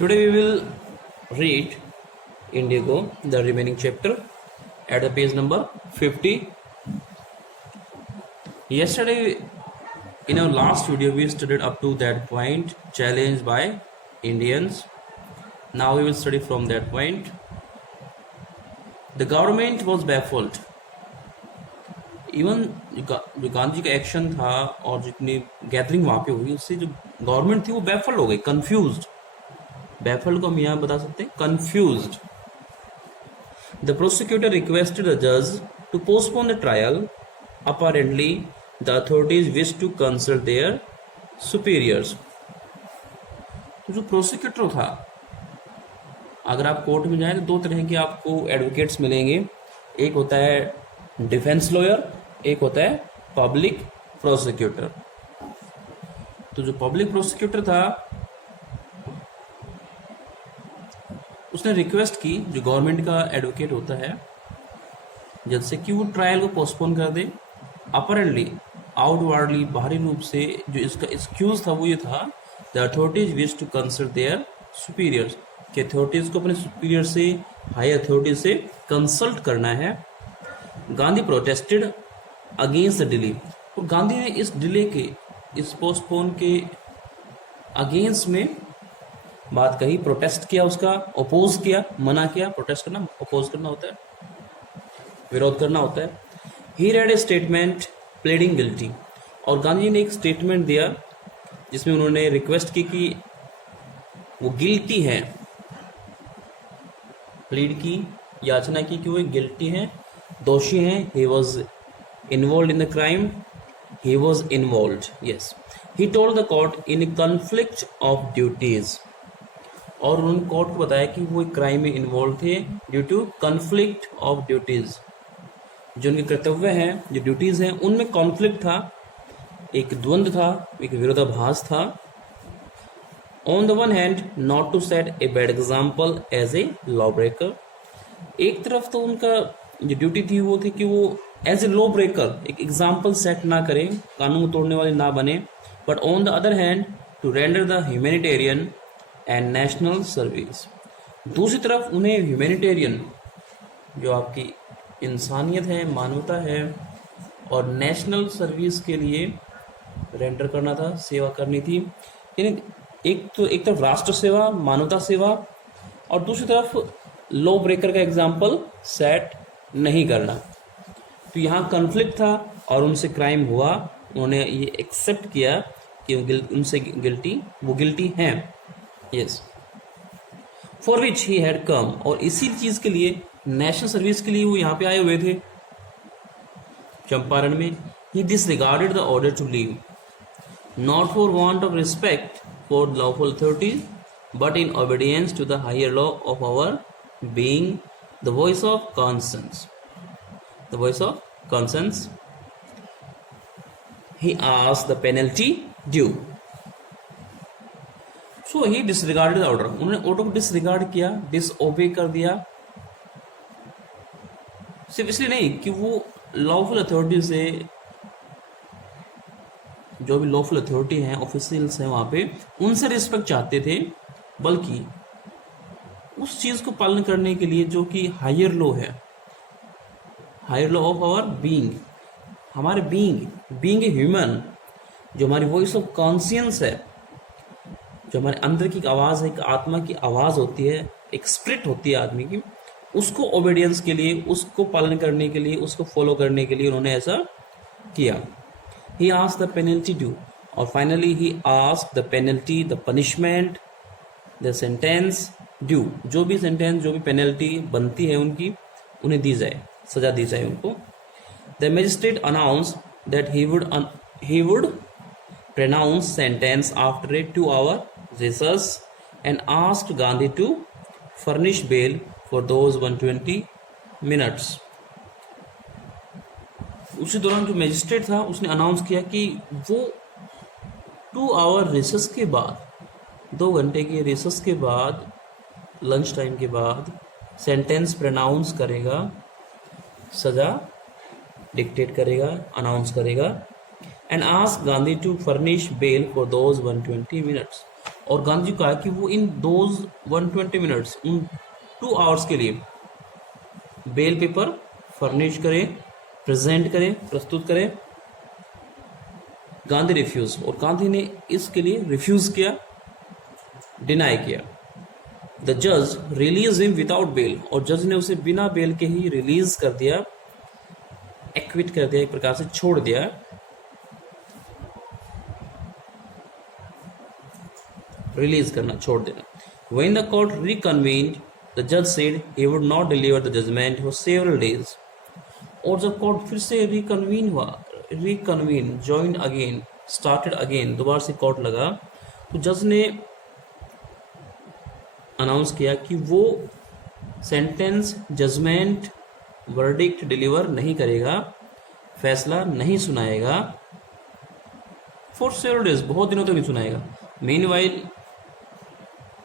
Today we will read Indigo, the remaining chapter at the page number 50. Yesterday, in our last video, we studied up to that point, challenged by Indians. Now we will study from that point. The government was baffled. Even जो गांधी का action था और जितनी gathering वहां पे हुई उससे जो गवर्नमेंट थी वो बैफल्ड हो गई, कंफ्यूज्ड. बैफल्ड को हम यहाँ बता सकते हैं confused. The prosecutor requested the जज to postpone the trial. Apparently the authorities wish to consult their superiors. तो जो प्रोसिक्यूटर था, अगर आप कोर्ट में जाए तो दो तरह के आपको एडवोकेट्स मिलेंगे. एक होता है डिफेंस लॉयर, एक होता है पब्लिक प्रोसिक्यूटर. तो जो पब्लिक प्रोसिक्यूटर था उसने रिक्वेस्ट की, जो गवर्नमेंट का एडवोकेट होता है, जज से कि वो ट्रायल को पोस्टपोन कर दे. अपरेंटली आउटवर्डली बाहरी रूप से जो इसका एक्सक्यूज था वो ये था, the authorities wish to consult their superiors, कि अथॉरिटीज को अपने सुपीरियर से, हाई अथॉरिटीज से कंसल्ट करना है. Gandhi protested against the delay. और गांधी ने इस डिले के, इस पोस्टपोन के अगेंस्ट में बात कही, प्रोटेस्ट किया, उसका अपोज किया, मना किया. प्रोटेस्ट करना, अपोज करना होता है, विरोध करना होता है. He read a statement pleading guilty. और गांधी ने एक स्टेटमेंट दिया जिसमें उन्होंने रिक्वेस्ट की कि वो गिल्टी है, प्लीड की, याचना की कि वो गिल्टी हैं, दोषी हैं. He was involve in the crime, he was involve. Yes, he told the court in A conflict of duties. और उन्होंने कोर्ट को बताया कि वो एक क्राइम में इन्वॉल्व थे due to conflict of duties. जो उनके कर्तव्य हैं, जो ड्यूटीज हैं, उनमें कॉन्फ्लिक्ट था, एक द्वंद्व था, एक विरोधाभास था. On the one hand not to set a bad example as a law breaker. एक तरफ तो उनका जो ड्यूटी थी वो थी कि वो एज ए लॉ ब्रेकर एक एग्जाम्पल सेट ना करें, कानून तोड़ने वाले ना बने. But on the other hand to render the humanitarian and national service. दूसरी तरफ उन्हें ह्यूमैनिटेरियन, जो आपकी इंसानियत है, मानवता है, और नेशनल सर्विस के लिए रेंडर करना था, सेवा करनी थी. यानी एक तरफ राष्ट्र सेवा, मानवता सेवा, और दूसरी तरफ लॉ ब्रेकर का एग्जाम्पल सेट नहीं करना. तो यहाँ कॉन्फ्लिक्ट था और उनसे क्राइम हुआ. उन्होंने ये एक्सेप्ट किया कि उनसे वो गिल्टी हैं. Yes, for which he had come. और इसी चीज के लिए, नेशनल सर्विस के लिए वो यहाँ पे आए हुए थे चंपारण में. He disregarded the order to leave, not for want of respect for lawful authorities, but in obedience to the higher law of our being the voice of conscience. The voice of conscience. He asked the penalty due. So he disregarded the order. उन्होंने order को disregard किया, disobey कर दिया. सिर्फ इसलिए नहीं कि वो लॉफुल अथॉरिटी से, जो भी लॉफुल अथॉरिटी हैं, ऑफिशियल्स हैं वहां पे, उनसे रिस्पेक्ट चाहते थे, बल्कि उस चीज को पालन करने के लिए जो कि हायर लॉ है, higher law of our being, हमारे बीइंग ए ह्यूमन, जो हमारी वॉइस ऑफ कॉन्शियंस है, जो हमारे अंदर की आवाज है, एक आत्मा की आवाज होती है, एक स्पिरिट होती है आदमी की, उसको ओबीडियंस के लिए, उसको पालन करने के लिए, उसको फॉलो करने के लिए उन्होंने ऐसा किया. He asked the penalty due. और finally he asked the penalty, the punishment, the sentence due. जो भी सेंटेंस, जो भी पेनल्टी बनती है उनकी, उन्हें दी जाए, सजा दी जाए उनको. The magistrate announce that he would pronounce sentence after a 2-hour recess and asked Gandhi to furnish bail for those 120 minutes. उसी दौरान जो मजिस्ट्रेट था उसने अनाउंस किया कि वो 2 आवर रिसेस के बाद, 2 घंटे की रिसेस के बाद, लंच टाइम के बाद सेंटेंस प्रोनाउंस करेगा, सजा डिक्टेट करेगा, अनाउंस करेगा. And ask Gandhi to furnish bail for those 120 minutes. और गांधी जी को कहा कि वो इन दोज 120 मिनट्स, उन 2 आवर्स के लिए बेल पेपर फर्निश करें, प्रेजेंट करें, प्रस्तुत करें। गांधी रिफ्यूज, और गांधी ने इसके लिए रिफ्यूज किया, डिनाई किया। द जज रिलीज हिम विदाउट बेल, और जज ने उसे बिना बेल के ही रिलीज कर दिया, एक्विट कर दिया, एक प्रकार से छोड़ दिया। रिलीज करना, छोड़ देना। When the court reconvened, the judge said he would not deliver the judgment for several days. और जब कोर्ट फिर से रिकन्वीन हुआ, ज्वाइन अगेन, स्टार्टेड अगेन, दोबारा से कोर्ट लगा, तो जज ने अनाउंस किया कि वो सेंटेंस, जजमेंट, वर्डिक्ट डिलीवर नहीं करेगा, फैसला नहीं सुनाएगा, फॉर सेवरल डेज, बहुत दिनों तक नहीं सुनाएगा। Meanwhile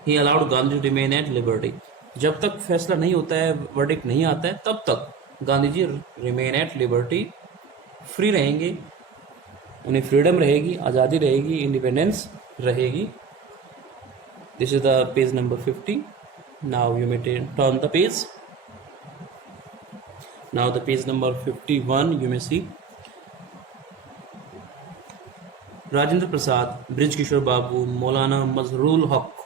he allowed Gandhi to remain at liberty, जब तक फैसला नहीं होता है, वर्डिक्ट नहीं आता है, तब तक Gandhi ji remain at liberty, free रहेंगे, उन्हें फ्रीडम रहेगी, आज़ादी रहेगी, इंडिपेंडेंस रहेगी। This is the page number 50. Now you may turn the page. Now the page number 51, you may see Rajendra Prasad, Brij Kishore Babu, Maulana Mazharul Haq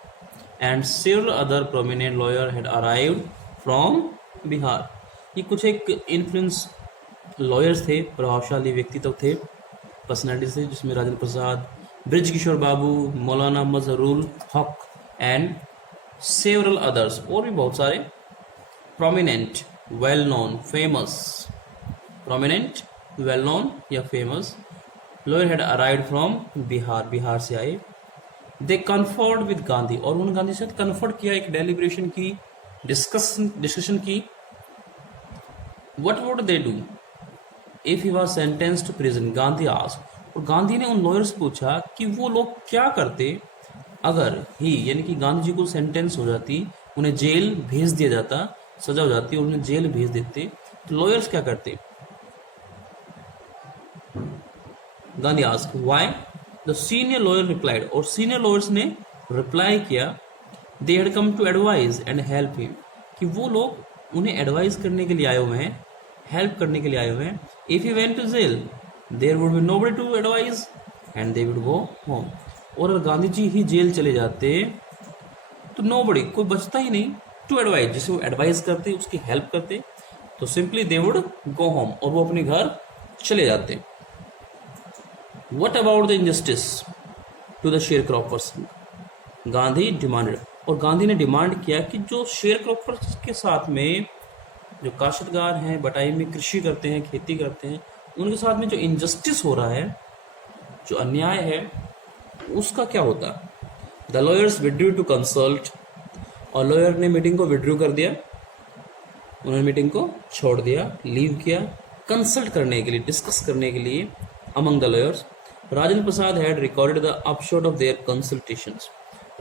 and several other prominent lawyers had arrived from Bihar. ये कुछ एक influence lawyers थे, प्रभावशाली व्यक्तित्व थे, personalities थे, जिसमें Rajendra Prasad, bridge किशोर बाबू, मौलाना मजहरुल हक एंड सेवरल अदर्स, और भी बहुत सारे prominent, well known, famous, prominent, well known या famous lawyer had arrived from Bihar, Bihar से आए। दे कन्फर्ड विद गांधी, और उन्होंने गांधी से कन्फर्ट किया, एक डेलिब्रेशन की, डिस्कशन की। What would they do if he was sentenced to prison, Gandhi asked, और गांधी ने उन लॉयर्स पूछा कि वो लोग क्या करते अगर ही, यानी कि गांधी जी को सेंटेंस हो जाती, उन्हें जेल भेज दिया जाता, सजा हो जाती और उन्हें जेल भेज देते, तो लॉयर्स क्या करते। Gandhi ask why, the senior lawyer replied, और सीनियर लॉयर्स ने रिप्लाई किया, they had come to advise and help him, कि वो लोग उन्हें एडवाइस करने के लिए आए हुए हैं, हेल्प करने के लिए आए हुए हैं। If he went to jail there would be nobody to advise and they would go home, और अगर गांधी जी ही जेल चले जाते तो नोबडी, कोई बचता ही नहीं, टू एडवाइज, जिसे वो एडवाइस करते, उसकी हेल्प करते, तो simply they would go home, और वो अपने घर चले जाते। What about the injustice to the sharecroppers, Gandhi demanded, और गांधी ने डिमांड किया कि जो शेयर क्रॉपर्स के साथ में जो काश्तकार हैं, बटाई में कृषि करते हैं, खेती करते हैं, उनके साथ में जो इनजस्टिस हो रहा है, जो अन्याय है, उसका क्या होता। The lawyers withdrew to consult, और लॉयर ने मीटिंग को विड्रू कर दिया, उन्होंने मीटिंग को छोड़ दिया, लीव किया, कंसल्ट करने के लिए, डिस्कस करने के लिए among the lawyers. Rajendra Prasad had recorded the upshot of their consultations,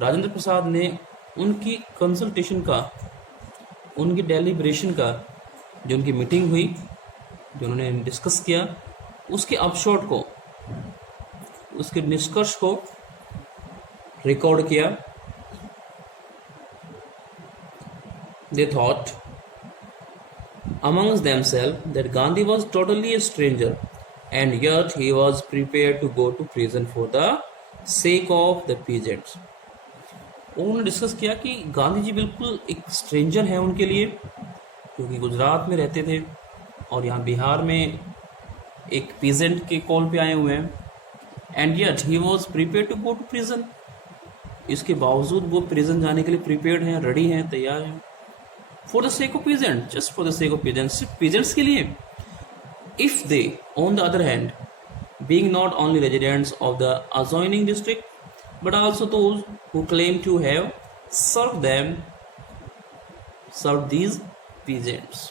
Rajendra Prasad ने उनकी कंसल्टेशन का, उनकी डेलिब्रेशन का, जो उनकी मीटिंग हुई, जो उन्होंने डिस्कस किया, उसके अपशॉट को, उसके निष्कर्ष को रिकॉर्ड किया। They thought amongst themselves that Gandhi was totally a stranger and yet he was prepared to go to prison for the sake of the peasants. उन्होंने डिस्कस किया कि गांधी जी बिल्कुल एक स्ट्रेंजर है उनके लिए, क्योंकि गुजरात में रहते थे और यहाँ बिहार में एक पीजेंट के कॉल पे आए हुए हैं, and yet he was prepare to go to prison, इसके बावजूद वो प्रिजन जाने के लिए प्रिपेयर्ड हैं, रेडी हैं, तैयार हैं, for the sake of peasant, just for the sake of peasant, सिर्फ पीजेंट्स के लिए। If they on the other hand being not only residents of the adjoining district but also those who claim to have served these peasants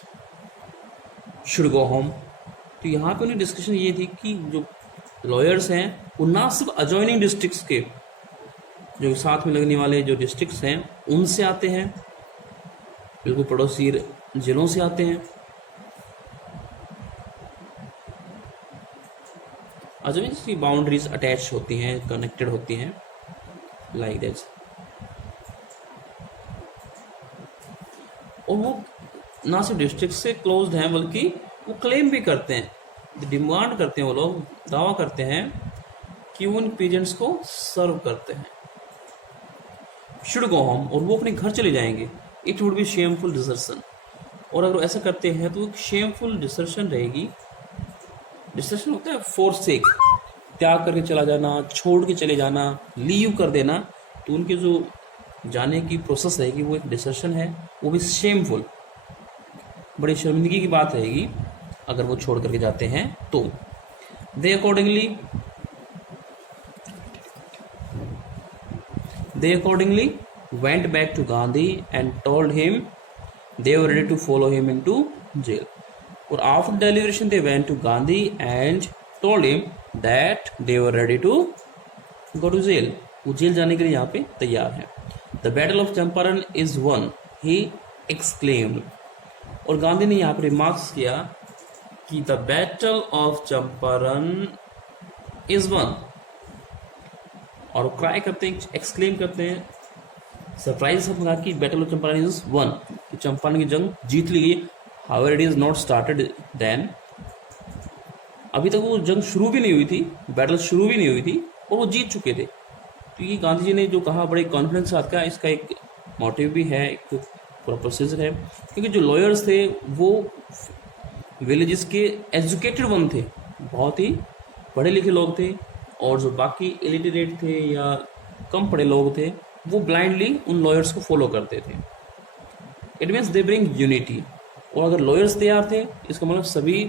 should go home। तो यहाँ पे उनकी discussion ये थी कि जो लॉयर्स हैं वो ना सिर्फ अजॉइनिंग डिस्ट्रिक्ट्स के, जो साथ में लगने वाले जो डिस्ट्रिक्ट्स हैं उनसे आते हैं, बिल्कुल पड़ोसी जिलों से आते हैं। अजॉइनिंग की बाउंड्रीज अटैच होती हैं, कनेक्टेड होती हैं, लाइक दैट। और वो ना सिर्फ डिस्ट्रिक्ट से क्लोज्ड हैं बल्कि वो क्लेम भी करते हैं, डिमांड करते हैं, वो लोग दावा करते हैं कि वो उन पीजेंट्स को सर्व करते हैं। शुड गो होम, और वो अपने घर चले जाएंगे। It would be shameful desertion, और अगर ऐसा करते हैं तो एक शेमफुल डिसर्शन रहेगी। डिसर्शन होता है फोरसेक, त्याग करके चला जाना, छोड़ के चले जाना, लीव कर देना। तो उनके जो जाने की प्रोसेस रहेगी वो एक डिसर्शन है, वो भी शेमफुल, बड़ी शर्मिंदगी की बात रहेगी अगर वो छोड़ करके जाते हैं तो। They accordingly went back to Gandhi and told him they were ready to follow him into jail. और after deliberation they went to Gandhi and told him that they were ready to go to jail. वो jail जाने के लिए यहाँ पे तैयार है। The battle of Champaran is won, he exclaimed. और गांधी ने यहाँ पे रिमार्क्स किया कि the battle of Champaran is won, और क्राई करते हैं, एक्सक्लेम करते हैं, सरप्राइज से कहा कि battle of Champaran is won, कि चंपारण की जंग जीत ली गई। However it is not started then, अभी तक वो जंग शुरू भी नहीं हुई थी, बैटल शुरू भी नहीं हुई थी और वो जीत चुके थे। तो ये गांधी जी ने जो कहा बड़े कॉन्फिडेंस साथ का, इसका एक मोटिव भी है, एक पूरा प्रोसीजर है, क्योंकि जो लॉयर्स थे वो विलेजेस के एजुकेटेड वन थे, बहुत ही पढ़े लिखे लोग थे, और जो बाकी इलिटरेट थे या कम पढ़े लोग थे वो ब्लाइंडली उन लॉयर्स को फॉलो करते थे। It means they bring unity, और अगर लॉयर्स तैयार थे इसका मतलब सभी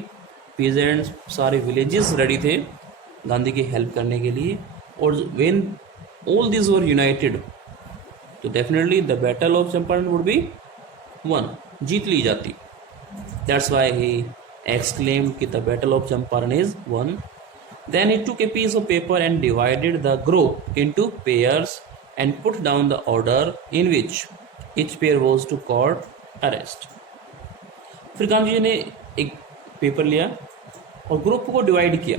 पीजेंट्स, सारे विलेजेस रेडी थे गांधी की हेल्प करने के लिए। और when all this were united तो definitely the battle of Champaran would be won, जीत ली जाती। दैट्स व्हाई ही एक्सक्लेम कि the battle of Champaran is won. Then he took a piece of paper and divided the group into pairs and put down the order in which each pair was to court arrest. फिर गांधी जी ने एक paper लिया और group को divide किया,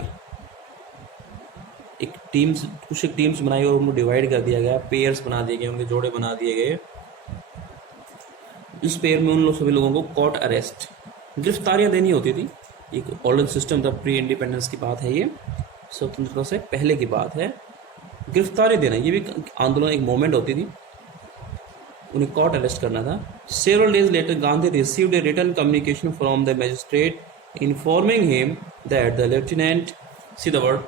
एक teams, कुछ एक टीम्स बनाई और उनको डिवाइड कर दिया गया, पेयर्स बना दिए गए, उनके जोड़े बना दिए गए। इस पेयर में उन लोग सभी लोगों को कोर्ट अरेस्ट, गिरफ्तारियां देनी होती थी। एक ओल्डन सिस्टम था, प्री इंडिपेंडेंस की बात है, ये स्वतंत्रता से पहले की बात है। गिरफ्तारी देना ये भी आंदोलन, एक मूवमेंट होती थी, उन्हें कोर्ट अरेस्ट करना था। Several days later Gandhi received a written communication from the magistrate informing him that the lieutenant, see the word,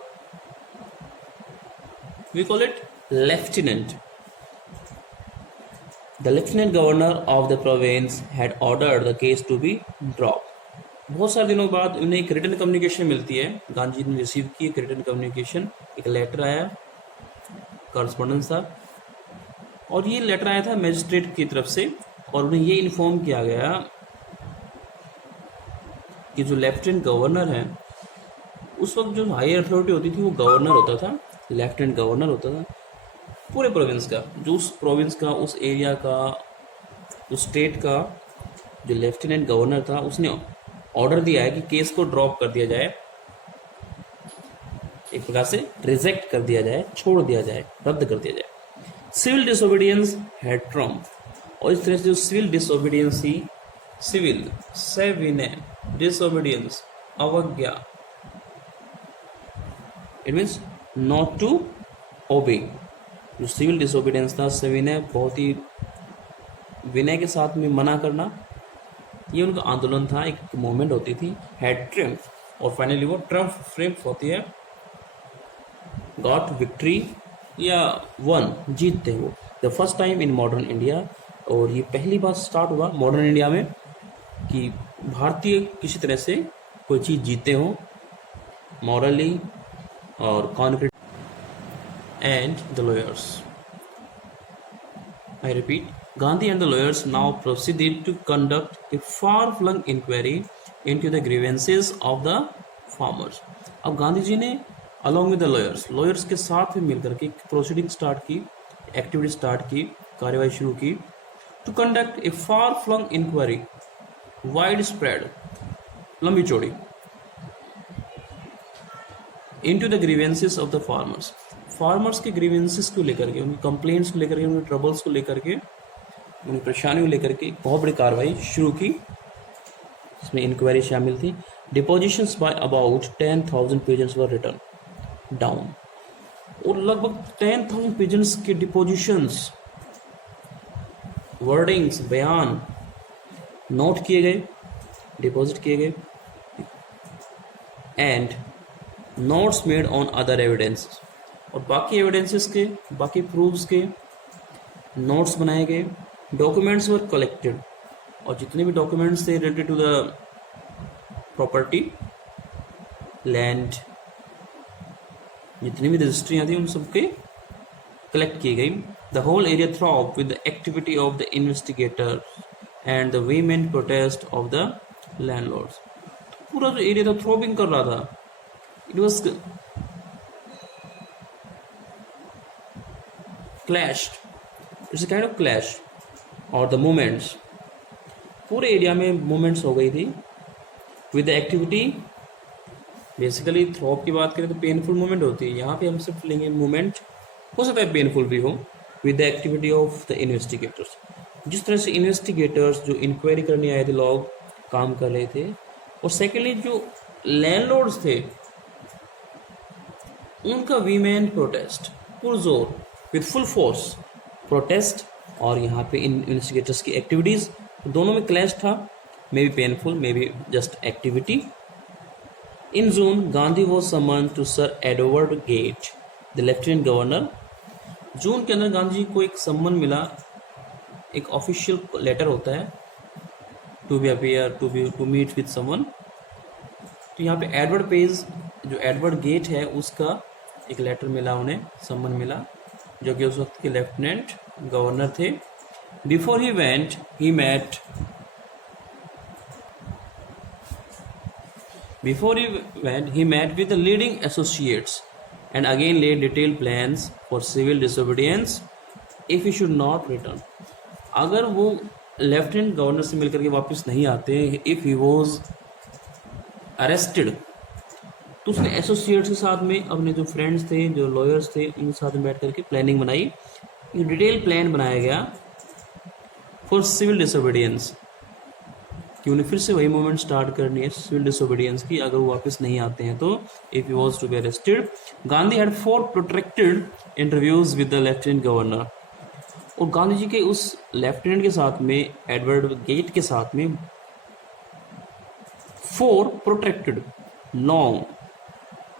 we call it lieutenant, the lieutenant governor of the province had ordered the case to be drop. बहुत सारे दिनों बाद उन्हें एक written communication मिलती है, गांधी जी ने receive की एक रिटन कम्युनिकेशन, एक लेटर आया, कॉरेस्पॉन्डेंस था, और ये लेटर आया था मैजिस्ट्रेट की तरफ से, और उन्हें ये इन्फॉर्म किया गया कि जो लेफ्टिनेंट गवर्नर है, उस वक्त जो हायर अथॉरिटी होती थी वो गवर्नर होता था, लेफ्टिनेंट गवर्नर होता था पूरे प्रोविंस का, जो उस प्रोविंस का, उस एरिया का, उस स्टेट का जो लेफ्टिनेंट गवर्नर था, उसने ऑर्डर दिया है कि केस को ड्रॉप कर दिया जाए, एक प्रकार से रिजेक्ट कर दिया जाए, छोड़ दिया जाए, रद्द कर दिया जाए। सिविल डिसोबीडियंस हैड ट्रम्प, और इस तरह से जो सिविल डिसोबीडियंस थी, सिविल सविनय डिसोबीडियंस, अवज्ञा, it means not to obey. जो सिविल डिसोबीडियंस था, सविनय, बहुत ही विनय के साथ में मना करना, ये उनका आंदोलन था, एक मूवमेंट होती थी, हैड ट्रम्प, और फाइनली वो ट्रम्प होती है, गॉट विक्ट्री या वन, जीतते वो, the first time in modern India. और ये पहली बार स्टार्ट हुआ मॉडर्न इंडिया में कि भारतीय किसी तरह से कोई चीज़ जीते हो, मॉरली और concrete. And the lawyers, I repeat, Gandhi and the lawyers now proceeded to conduct a far-flung inquiry into the grievances of the farmers. अब गांधी जी ने along with the lawyers के साथ में मिलकर के प्रोसीडिंग स्टार्ट की, एक्टिविटी स्टार्ट की, कार्यवाही शुरू की, to conduct a far-flung inquiry, widespread, लंबी चौड़ी, into the grievances of the farmers. Farmers के ग्रीवेंसेस को लेकर के, उनकी कंप्लेंट्स को लेकर के, उनके ट्रबल्स को लेकर के उन्हें परेशानियों लेकर के बहुत बड़ी कार्रवाई शुरू की, इसमें इंक्वायरी शामिल थी। Depositions by about 10,000 peasants were written down, और लगभग 10,000 पिजन्स के डिपोजिशंस, वर्डिंग्स, बयान नोट किए गए, डिपॉजिट किए गए, and notes made on other evidences, और बाकी एविडेंसेस के, बाकी प्रूफ्स के नोट्स बनाए गए। डॉक्यूमेंट्स वर कलेक्टेड, और जितने भी डॉक्यूमेंट्स थे related to the property, land, जितनी भी रजिस्ट्रियाँ थी उन सबके कलेक्ट की गई। The whole area throb with the activity of the investigator and the vehement protest of the landlords. पूरा जो एरिया था थ्रोबिंग कर रहा था, it was clashed, it's a kind of clash, और the movements, पूरे एरिया में मूवमेंट्स हो गई थी विद द एक्टिविटी। बेसिकली थ्रॉप की बात करें तो पेनफुल मूवमेंट होती है, यहाँ पे हम सिर्फ लेंगे मूवमेंट, हो सकता है पेनफुल भी हो, with the activity of the investigators. जिस तरह से इन्वेस्टिगेटर्स जो इंक्वायरी करने आए थे लोग काम कर रहे थे, और सेकेंडली जो लैंडलॉर्ड्स थे उनका वीमेन प्रोटेस्ट, पुरजोर विद फुल फोर्स प्रोटेस्ट, और यहाँ पे इन्वेस्टिगेटर्स की एक्टिविटीज, दोनों में क्लैश था, may be painful, may be just activity. In June Gandhi was summon to sir Edward Gait the lieutenant governor. जून के अंदर गांधी जी को एक सम्मन मिला, एक ऑफिशियल लेटर होता है, to be appear, to meet with someone. तो यहाँ पे एडवर्ड पेज, जो एडवर्ड गेट है, उसका एक लेटर मिला उन्हें, सम्मन मिला, जो कि उस वक्त के लेफ्टिनेंट गवर्नर थे। Before he went he met with the leading associates and again laid detailed plans for civil disobedience if he should not return. अगर वो लेफ्टिनेंट गवर्नर से मिलकर के वापस नहीं आते, इफ ही वॉज अरेस्टेड, तो उसने एसोसिएट्स के साथ में अपने जो फ्रेंड्स थे, जो लॉयर्स थे, उनके साथ में बैठ करके प्लानिंग बनाई। एक डिटेल प्लान बनाया गया फॉर सिविल डिसोबीडियंस, कि उन्हें फिर से वही मूवमेंट स्टार्ट करनी है सिविल डिसोबीडियंस की, अगर वो वापस नहीं आते हैं तो। If he was to be arrested, Gandhi had 4 protracted interviews with the lieutenant governor, और गांधी जी के उस लेफ्टिनेंट के साथ में, एडवर्ड गेट के साथ में, 4 protracted, long,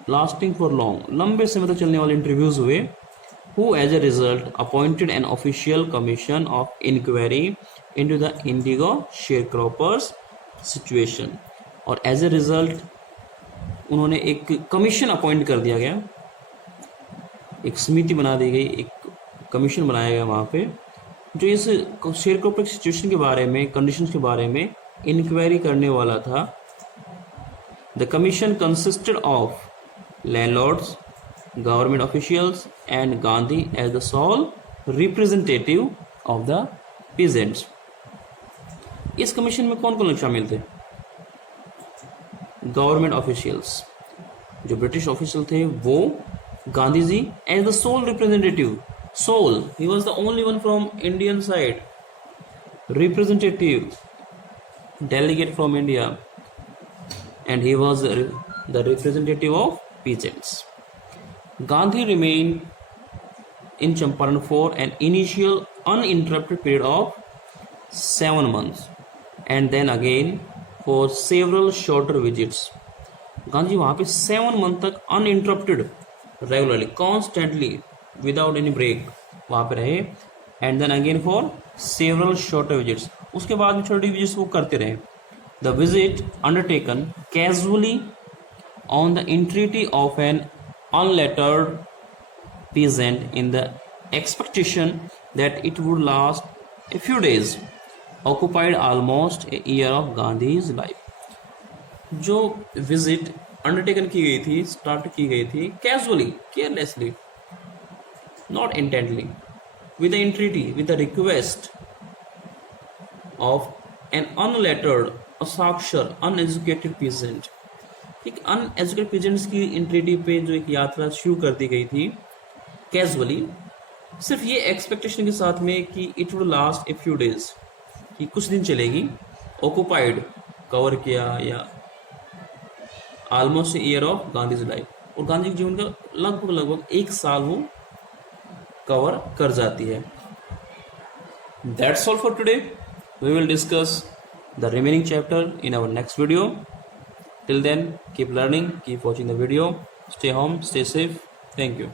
lasting for long, लंबे समय तक चलने वाले इंटरव्यूज हुए। who as a result appointed an official commission of inquiry into the indigo sharecroppers situation, और as a result उन्होंने एक कमीशन अपॉइंट कर दिया गया, एक समिति बना दी गई, एक कमीशन बनाया गया वहाँ पे, जो इस शेयर क्रॉपर सिचुएशन के बारे में, कंडीशंस के बारे में इंक्वायरी करने वाला था। The commission consisted of landlords, government officials and Gandhi as the sole representative of the peasants। इस कमीशन में कौन कौन लोग शामिल थे? गवर्नमेंट ऑफिशियल्स, जो ब्रिटिश ऑफिशियल थे वो, Gandhi ji as the sole representative, sole, he was the only one from Indian side, representative, delegate from India, and he was the representative of peasants। Gandhi remained in Champaran for an initial uninterrupted period of 7 months and then again for several shorter visits। Gandhi वहाँ पे 7 month तक uninterrupted, regularly, constantly, without any break वहाँ पे रहे, and then again for several shorter visits। उसके बाद में छोटी विजिट्स वो करते रहे। The visit undertaken casually on the entreaty of an unlettered peasant in the expectation that it would last a few days, occupied almost a year of Gandhi's life। जो visit undertaken की गई थी, start की गई थी, casually, carelessly, not intently, with the entreaty, with the request of an unlettered, असाक्षर, uneducated peasant। एक uneducated peasants की entreaty पे जो एक यात्रा शुरू कर दी गई थी कैजुअली, सिर्फ ये एक्सपेक्टेशन के साथ में कि it would last a few days, कि कुछ दिन चलेगी, ऑक्यूपाइड कवर किया, या almost year of Gandhi's life, और गांधी के जीवन का लगभग 1 साल वो कवर कर जाती है। That's all for today. We will discuss the remaining chapter in our next video. Till then, keep learning, keep watching the video, stay home, stay safe. Thank you.